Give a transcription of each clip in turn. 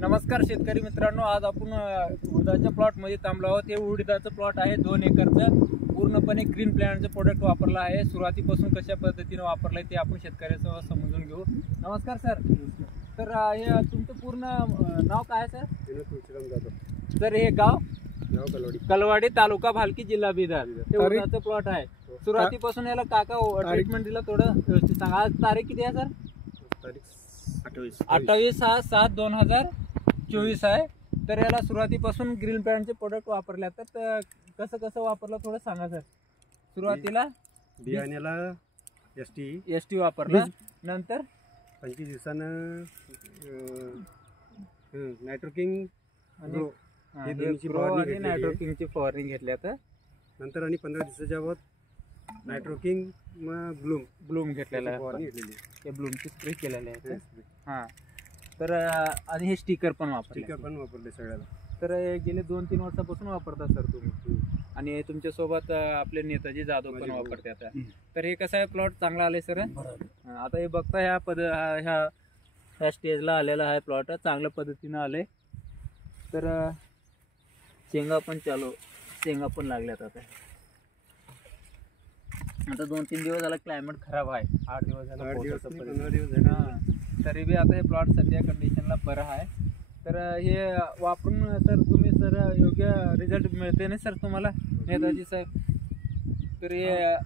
नमस्कार शेतकरी मित्रांनो, आज आपण उडीदाच्या प्लॉटमध्ये थांबलो आहोत। हे उडीदाचं प्लॉट आहे 2 एकरचं। पूर्णपणे ग्रीन प्लॅनचं प्रोडक्ट वापरलं आहे। सुरुवातीपासून कशा पद्धतीने वापरलंय ते आपण शेतकऱ्यासह समजून घेऊ। नमस्कार सर। तर हे तुमचं पूर्ण नाव काय सर? सर हे गाव कलवाडी, तालुका भालकी, जिल्हा बिदर। हे उडीदाचं प्लॉट आहे। सुरुवातीपासून याला काका ट्रीटमेंट दिला, थोडं व्यवस्थित सांगा। आज तारीख किती आहे सर? 28/7/2024 आहे। तर याला सुरुवातीपासून ग्रीन प्लॅनचे प्रोडक्ट वापरले, तर कसं कसं वापरलं थोडं सांगा सर। सुरुवातीला बियाण्याला एसटी वापरला, नंतर 25 दिवसानं नायट्रोकिंग आणि नायट्रोकिंगची फवारणी घेतल्या, तर नंतर आणि 15 दिवसाच्या वर नायट्रोकिंग ब्लूम घेतलेला आहे। हे ब्लूमची स्प्रे केलेले आहे। हां, तर आणि हे स्टिकर पण वापरले सगळ्याला। तर गेले 2-3 वर्षापासून वापरता सर तुम्ही, आणि तुमच्यासोबत आपले नेताजी जाधव पण वापरते आता। तर हे कसं आहे, प्लॉट चांगला आले सर। आता हे बघता ह्या स्टेजला आलेला आहे प्लॉट, चांगल्या पद्धतीनं आले। तर शेंगा पण लागल्यात आता। 2-3 दिवस झाला क्लायमेट खराब आहे, 8 दिवस झाला, 15 दिवस झाले। तरी बी आता हे प्लॉट सध्या कंडिशनला बरं आहे। तर हे वापरून सर तुम्ही सर योग्य रिझल्ट मिळते ना सर तुम्हाला नेताजी साहेब? तर हे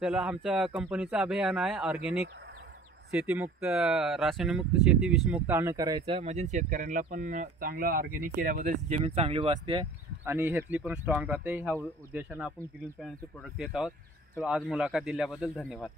चला, आमच्या कंपनीचं अभियान आहे ऑर्गॅनिक शेतीमुक्त, रासायनिकमुक्त शेती, विषमुक्त अन्न करायचं, म्हणजे शेतकऱ्यांना पण चांगलं ऑर्गॅनिक केल्याबद्दल जमीन चांगली वाचते आणि हेल्थली पण स्ट्रॉंग राहते। ह्या उद्देशानं आपण ग्रीन प्लॅनचे प्रोडक्ट देत आहोत। तर आज मुलाखत दिल्याबद्दल धन्यवाद।